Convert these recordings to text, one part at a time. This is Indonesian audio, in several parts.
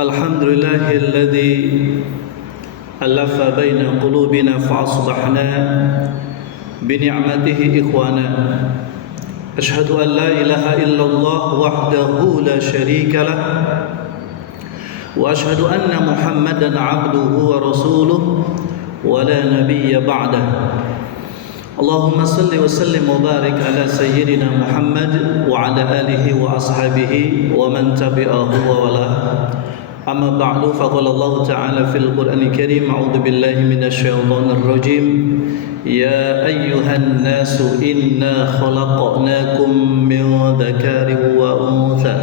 الحمد لله الذي ألف بين قلوبنا فأصبحنا بنعمته إخوانا أشهد أن لا إله إلا الله وحده لا شريك له وأشهد أن محمدا عبده ورسوله ولا نبي بعده اللهم صل وسلم وبارك على سيدنا محمد وعلى آله وأصحابه ومن تبعه وولاه أما بعد فقال الله تعالى في القرآن الكريم أعوذ بالله من الشيطان الرجيم يا أيها الناس إنا خلقناكم من ذكر وأنثى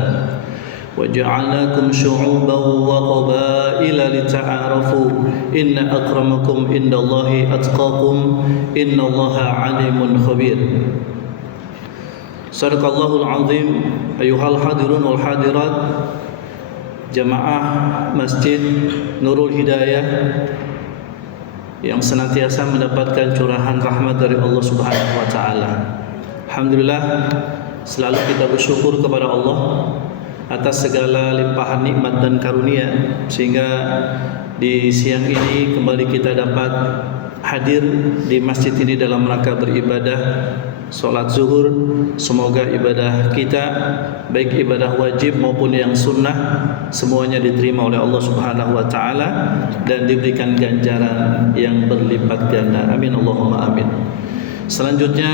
وجعلناكم شعوبا وقبائل لتعارفوا إن أكرمكم عند الله أتقاكم إن الله عليم خبير صدق الله العظيم أيها الحاضرون والحاضرات jamaah Masjid Nurul Hidayah yang senantiasa mendapatkan curahan rahmat dari Allah Subhanahu wa taala. Alhamdulillah, selalu kita bersyukur kepada Allah atas segala limpahan nikmat dan karunia sehingga di siang ini kembali kita dapat hadir di masjid ini dalam rangka beribadah salat zuhur. Semoga ibadah kita baik ibadah wajib maupun yang sunnah semuanya diterima oleh Allah Subhanahu wa taala dan diberikan ganjaran yang berlipat ganda. Amin Allahumma amin. Selanjutnya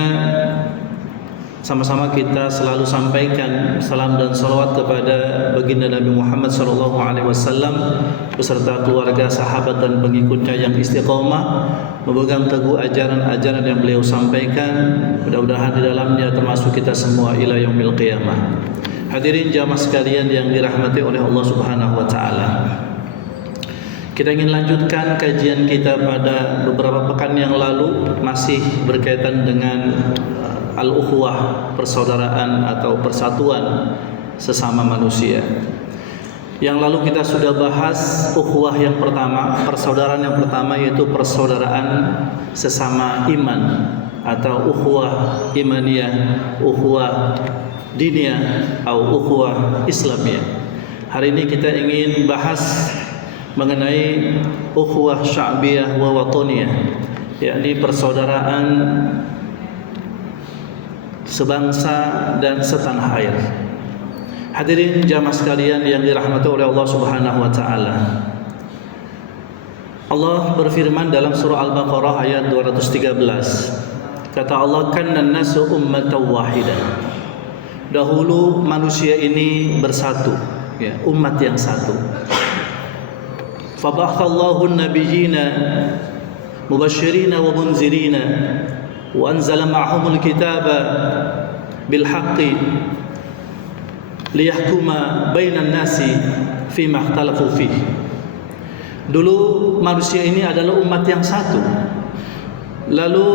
sama-sama kita selalu sampaikan salam dan salawat kepada baginda Nabi Muhammad SAW beserta keluarga, sahabat dan pengikutnya yang istiqomah memegang teguh ajaran-ajaran yang beliau sampaikan. Mudah-mudahan di dalamnya termasuk kita semua ila yaumil qiyamah. Hadirin jamaah sekalian yang dirahmati oleh Allah Subhanahu wa taala. Kita ingin lanjutkan kajian kita pada beberapa pekan yang lalu masih berkaitan dengan al-ukhuwah, persaudaraan atau persatuan sesama manusia. Yang lalu kita sudah bahas ukhuwah yang pertama, persaudaraan yang pertama yaitu persaudaraan sesama iman atau ukhuwah imaniyah, ukhuwah diniyah atau ukhuwah islamiyah. Hari ini kita ingin bahas mengenai ukhuwah sya'biyah wa wataniyah, yakni persaudaraan sebangsa dan setanah air. Hadirin jamaah sekalian yang dirahmati oleh Allah Subhanahu wa taala. Allah berfirman dalam surah Al-Baqarah ayat 213. Kata Allah, "Kannan nasu ummatan wahidah." Dahulu manusia ini bersatu, ya, umat yang satu. Faba'athallahu an-nabiyyina mubashshirina wa munzirina wa anzala ma'ahumul kitaba bil haqqi liyahkuma bainan nasi fima ikhtalafu fihi. Dulu manusia ini adalah umat yang satu. Lalu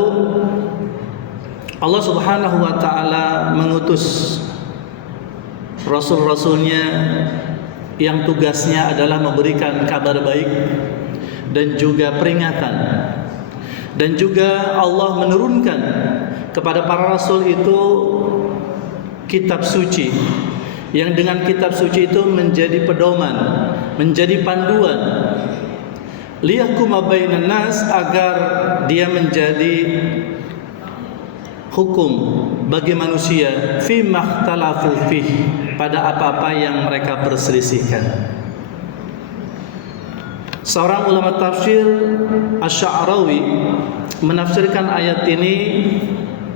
Allah Subhanahu wa taala mengutus rasul-rasulnya yang tugasnya adalah memberikan kabar baik dan juga peringatan. Dan juga Allah menurunkan kepada para rasul itu kitab suci, yang dengan kitab suci itu menjadi pedoman, menjadi panduan, liyahkuma bainan nas, agar dia menjadi hukum bagi manusia fi makhtalafu fihi, pada apa-apa yang mereka perselisihkan. Seorang ulama tafsir Asy-Sya'rawi menafsirkan ayat ini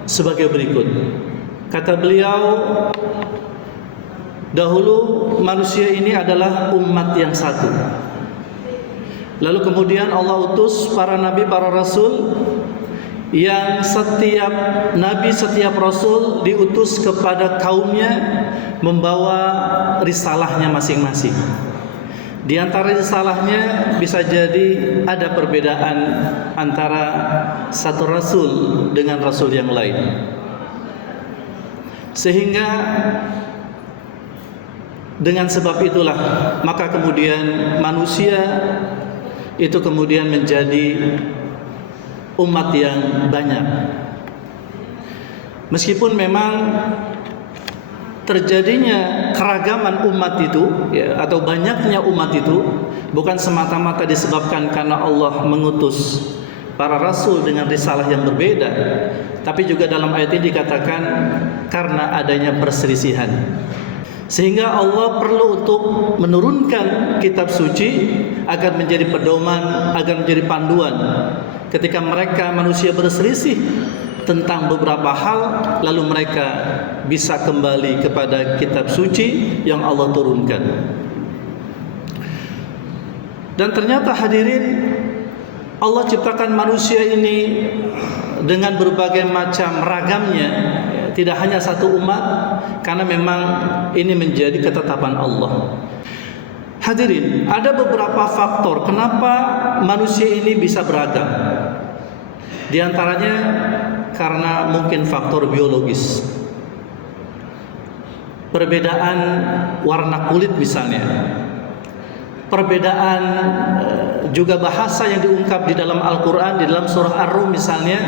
sebagai berikut. Kata beliau, dahulu manusia ini adalah umat yang satu. Lalu kemudian Allah utus para nabi, para rasul, yang setiap nabi, setiap rasul diutus kepada kaumnya membawa risalahnya masing-masing. Di antara risalahnya bisa jadi ada perbedaan antara satu rasul dengan rasul yang lain. Sehingga dengan sebab itulah maka kemudian manusia itu kemudian menjadi umat yang banyak. Meskipun memang terjadinya keragaman umat itu, ya, atau banyaknya umat itu bukan semata-mata disebabkan karena Allah mengutus para rasul dengan risalah yang berbeda, tapi juga dalam ayat ini dikatakan karena adanya perselisihan. Sehingga Allah perlu untuk menurunkan kitab suci agar menjadi pedoman, agar menjadi panduan ketika mereka manusia berselisih tentang beberapa hal, lalu mereka bisa kembali kepada kitab suci yang Allah turunkan. Dan ternyata hadirin, Allah ciptakan manusia ini dengan berbagai macam ragamnya, tidak hanya satu umat, karena memang ini menjadi ketetapan Allah. Hadirin, ada beberapa faktor kenapa manusia ini bisa beragam. Di antaranya karena mungkin faktor biologis, perbedaan warna kulit misalnya, perbedaan juga bahasa yang diungkap di dalam Al-Quran, di dalam surah Ar-Rum misalnya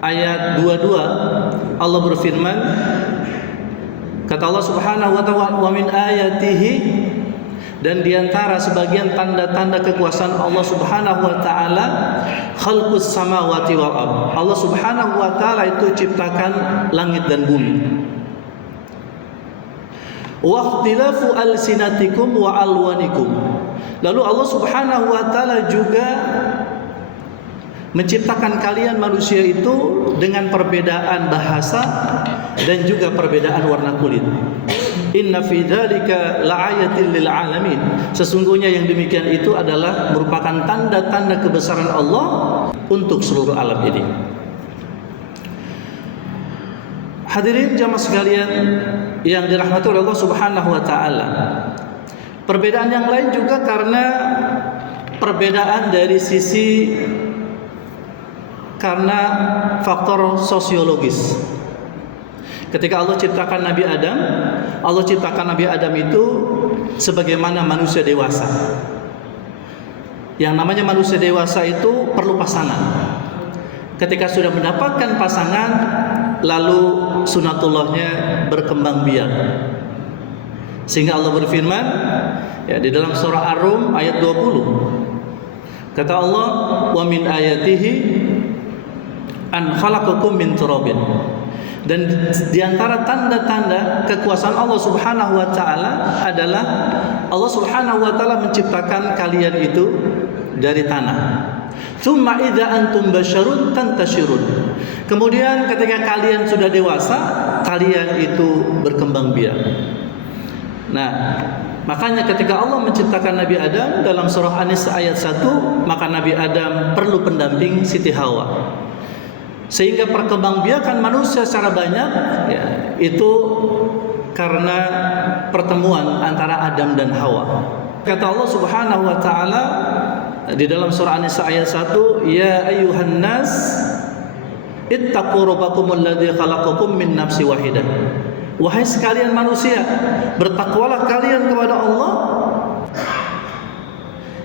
ayat 22 Allah berfirman, kata Allah Subhanahu wa ta'ala, wa min ayatihi, dan diantara sebagian tanda-tanda kekuasaan Allah Subhanahu wa ta'ala, khalqus samawati wal ardh. Allah Subhanahu wa ta'ala itu ciptakan langit dan bumi. Wa ikhtilafu alsinatikum wa alwanikum. Lalu Allah Subhanahu wa ta'ala juga menciptakan kalian manusia itu dengan perbedaan bahasa dan juga perbedaan warna kulit. Inna fi dzalika la'ayatin lil alamin. Sesungguhnya yang demikian itu adalah merupakan tanda-tanda kebesaran Allah untuk seluruh alam ini. Hadirin jamaah sekalian yang dirahmati oleh Allah Subhanahu wa taala. Perbedaan yang lain juga karena perbedaan dari sisi karena faktor sosiologis. Ketika Allah ciptakan Nabi Adam, Allah ciptakan Nabi Adam itu sebagaimana manusia dewasa. Yang namanya manusia dewasa itu perlu pasangan. Ketika sudah mendapatkan pasangan, lalu sunatullahnya berkembang biak. Sehingga Allah berfirman, ya, di dalam surah Ar-Rum ayat 20. Kata Allah, wa min ayatihi an khalaqakum min turabin. Dan di antara tanda-tanda kekuasaan Allah Subhanahu wa taala adalah Allah Subhanahu wa taala menciptakan kalian itu dari tanah. Tsumma idza antum basyarun tantashirun. Kemudian ketika kalian sudah dewasa, kalian itu berkembang biak. Nah, makanya ketika Allah menciptakan Nabi Adam dalam surah An-Nisa ayat 1, maka Nabi Adam perlu pendamping Siti Hawa. Sehingga perkembangbiakan manusia secara banyak, ya, itu karena pertemuan antara Adam dan Hawa. Kata Allah Subhanahu wa taala di dalam surah An-Nisa ayat 1, ya ayyuhan nas ittaqu rabbakumul ladzi khalaqakum min nafsin wahidah. Wahai sekalian manusia, bertakwalah kalian kepada Allah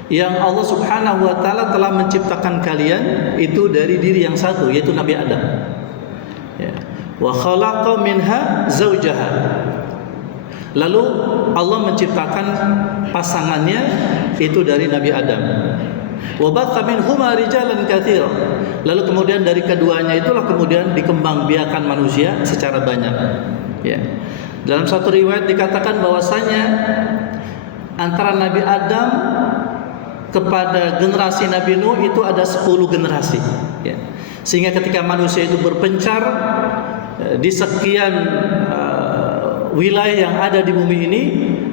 yang Allah Subhanahu wa taala telah menciptakan kalian itu dari diri yang satu, yaitu Nabi Adam. Ya. Wa khalaqa minha zawjaha. Lalu Allah menciptakan pasangannya itu dari Nabi Adam. Wa batha minhuma rijalan katsira. Lalu kemudian dari keduanya itulah kemudian dikembangbiakan manusia secara banyak. Ya. Dalam satu riwayat dikatakan bahwasanya antara Nabi Adam kepada generasi Nabi Nuh itu ada 10 generasi, ya. Sehingga ketika manusia itu berpencar di sekian wilayah yang ada di bumi ini,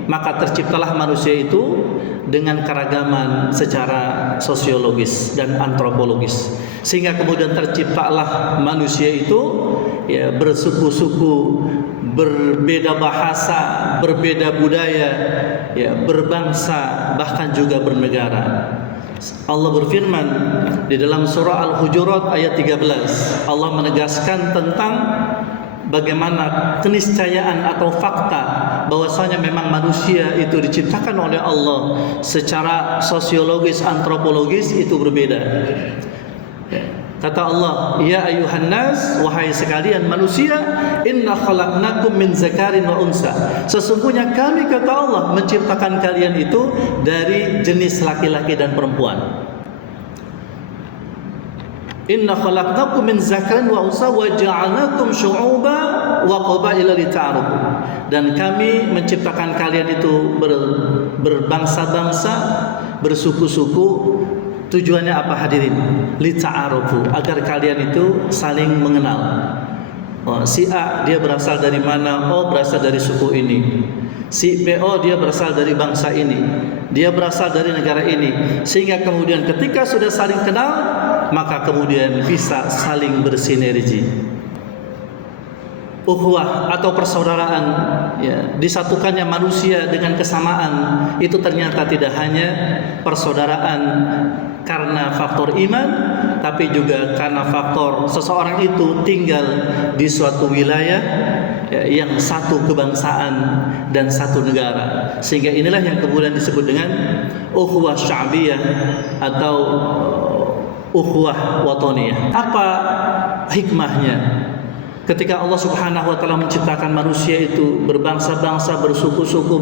maka terciptalah manusia itu dengan keragaman secara sosiologis dan antropologis. Sehingga kemudian terciptalah manusia itu, ya, bersuku-suku, berbeda bahasa, berbeda budaya, ya, berbangsa, bahkan juga bernegara. Allah berfirman di dalam surah Al-Hujurat ayat 13, Allah menegaskan tentang bagaimana keniscayaan atau fakta bahwasanya memang manusia itu diciptakan oleh Allah secara sosiologis, antropologis itu berbeda. Kata Allah, ya ayuhan nas, wahai sekalian manusia, inna khalaqnakum min zakarin wa unsa. Sesungguhnya kami, kata Allah, menciptakan kalian itu dari jenis laki-laki dan perempuan. Inna khalaqnakum min zakarin wa unsa wa ja'alnakum syu'uba wa qabaila lita'arafu. Dan kami menciptakan kalian itu berbangsa-bangsa, bersuku-suku. Tujuannya apa hadirin? Lita'arafu, agar kalian itu saling mengenal. Oh, si A dia berasal dari mana? Oh, berasal dari suku ini. Si B, oh dia berasal dari bangsa ini. Dia berasal dari negara ini. Sehingga kemudian ketika sudah saling kenal, maka kemudian bisa saling bersinergi. Ukhuwah atau persaudaraan, ya, disatukannya manusia dengan kesamaan itu ternyata tidak hanya persaudaraan karena faktor iman, tapi juga karena faktor seseorang itu tinggal di suatu wilayah, ya, yang satu kebangsaan dan satu negara. Sehingga inilah yang kemudian disebut dengan ukhuwah sya'biyah atau ukhuwah wataniyah. Apa hikmahnya? Ketika Allah Subhanahu wa taala menciptakan manusia itu berbangsa-bangsa, bersuku-suku,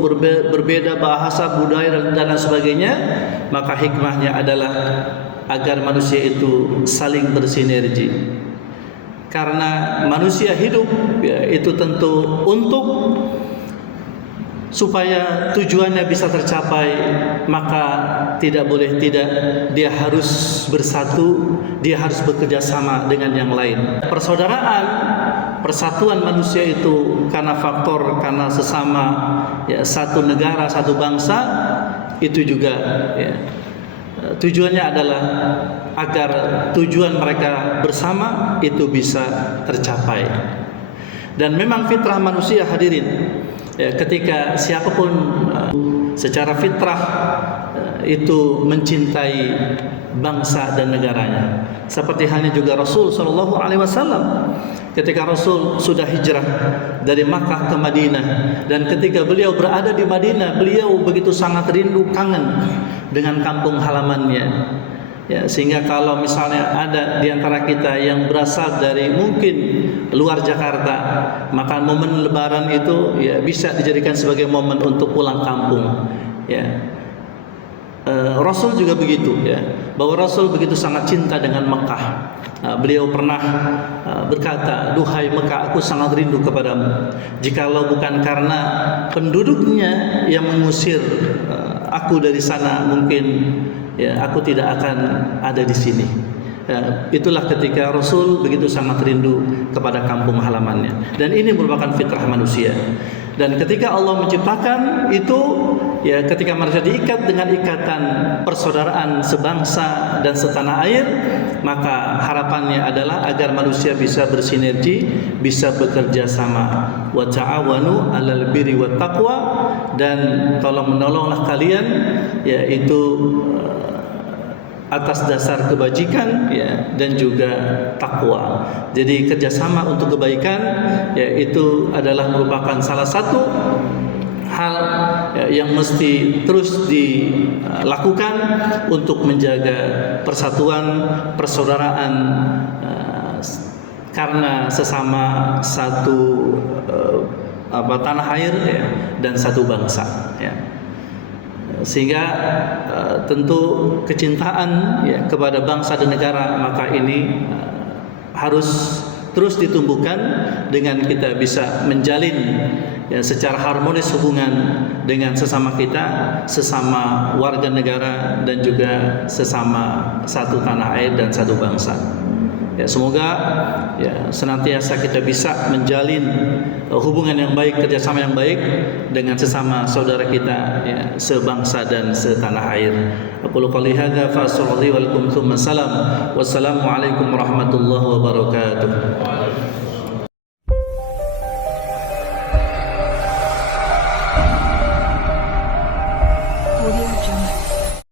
berbeda bahasa, budaya dan lain sebagainya, maka hikmahnya adalah agar manusia itu saling bersinergi. Karena manusia hidup, ya, itu tentu untuk supaya tujuannya bisa tercapai, maka tidak boleh tidak, dia harus bersatu, dia harus bekerja sama dengan yang lain. Persaudaraan, persatuan manusia itu karena faktor, karena sesama, ya, satu negara, satu bangsa, itu juga, ya, tujuannya adalah agar tujuan mereka bersama itu bisa tercapai. Dan memang fitrah manusia hadirin, ya, ketika siapapun secara fitrah itu mencintai bangsa dan negaranya. Seperti halnya juga Rasul sallallahu alaihi wasallam ketika Rasul sudah hijrah dari Makkah ke Madinah, dan ketika beliau berada di Madinah, beliau begitu sangat rindu, kangen dengan kampung halamannya. Ya, sehingga kalau misalnya ada di antara kita yang berasal dari mungkin luar Jakarta, maka momen Lebaran itu, ya, bisa dijadikan sebagai momen untuk pulang kampung. Ya, Rasul juga begitu, ya, bahwa Rasul begitu sangat cinta dengan Mekah. Beliau pernah berkata, duhai Mekah, aku sangat rindu kepadamu. Jikalau bukan karena penduduknya yang mengusir aku dari sana, mungkin, ya, aku tidak akan ada di sini. Ya, itulah ketika Rasul begitu sangat rindu kepada kampung halamannya. Dan ini merupakan fitrah manusia. Dan ketika Allah menciptakan itu, ya, ketika manusia diikat dengan ikatan persaudaraan sebangsa dan setanah air, maka harapannya adalah agar manusia bisa bersinergi, bisa bekerja sama. Wa ta'awanu 'alal birri wat taqwa, dan tolong menolonglah kalian, yaitu atas dasar kebajikan, ya, dan juga takwa. Jadi kerjasama untuk kebaikan, ya, itu adalah merupakan salah satu hal, ya, yang mesti terus dilakukan untuk menjaga persatuan, persaudaraan, karena sesama satu tanah air, ya, dan satu bangsa, ya. Sehingga tentu kecintaan, ya, kepada bangsa dan negara, maka ini harus terus ditumbuhkan dengan kita bisa menjalin, ya, secara harmonis hubungan dengan sesama kita, sesama warga negara, dan juga sesama satu tanah air dan satu bangsa. Ya, semoga, ya, senantiasa kita bisa menjalin hubungan yang baik, kerjasama yang baik dengan sesama saudara kita, ya, sebangsa dan setanah air. Aqulu qouli hadza fa astaghfirullahi wa lakum. Wassalamu alaikum warahmatullahi wabarakatuh.